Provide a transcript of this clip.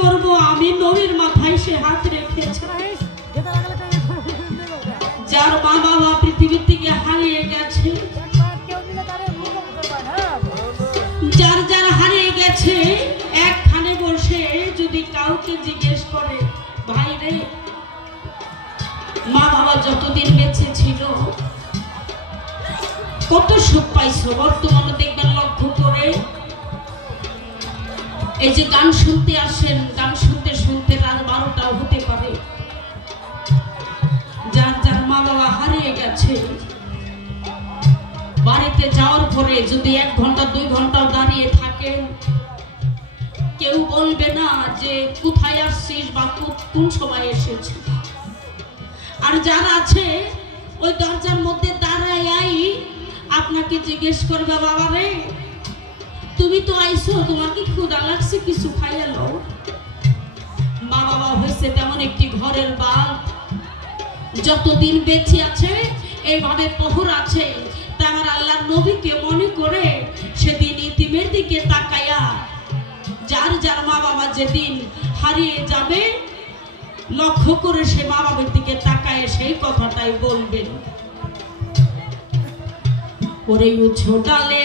করব আমি নবীর মাথায় সে হাত রেখেছে। যার মা বাবা পৃথিবী থেকে হারিয়ে গেছে, যার যার হারিয়ে গেছে, একখানে বসে যদি কাউকে জিজ্ঞেস করে ভাই রে মা বাবা যতদিন বেঁচে ছিল কত সুখ পাইছো, বর্তমানে দেখবেন লক্ষ্য করে এই যে গান শুনতে আসেন, গান শুনতে শুনতে রাত 12টাও হতে পারে। যার যার মা বাবা হারিয়ে গেছে বাড়িতে যাওয়ার পরে যদি 1 ঘন্টা 2 ঘন্টাও দাঁড়িয়ে থাকেন কেউ বলবে না যে কোথায় আসছিস বা কোন সময় এসেছিস। আর যারা আছে ওই দরজার মধ্যে দাঁড়াই আপনাকে জিজ্ঞেস করবে বাবা রে তুমি তো আইছো, তোমার কি ক্ষুধা লাগছে, কিছু খাইয়া লও। মা বাবা হয়েছে তেমন একটি ঘরের বাল, যতদিন বেঁচে আছে এইভাবে প্রহর আছে। তা আমার আল্লাহর নবীকে মনে করে সেদিন ইতিমের দিকে তাকায়া যার যার মা বাবা যেদিন হারিয়ে যাবে লক্ষ্য করে সে মা বাবার দিকে তাকায় সেই কথাটাই বলবেন। ওরে উঁচু ডালে